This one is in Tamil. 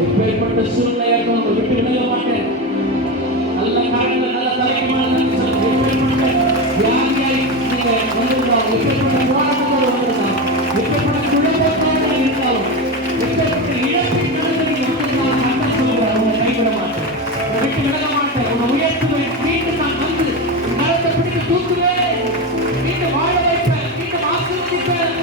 எப்பேற்பட்ட சூழ்நிலையாக விட்டு விலக மாட்டேன். நல்ல காரியங்கள் நல்ல தலைக்குமான எப்பேற்பட்ட வியாதியாய் நீங்க வந்திருந்தாலும், எப்பேற்பட்ட போராட்டத்தோடு வந்திருந்தாலும், எப்பேற்பட்ட குழப்பத்தோடு இருந்தாலும், எப்பேற்பட்ட இழப்பின் நடந்து நீங்க வந்திருந்தாலும் கர்த்தர் சொல்லுவார், உங்களை கைவிட மாட்டேன், விட்டு விலக மாட்டேன், உங்களை உயர்த்துவேன், மீண்டும் நான் வந்து நலத்தை பிடித்து தூக்குவேன், மீண்டும் வாழ வைப்பேன், மீண்டும் ஆசீர்வதிப்பேன்.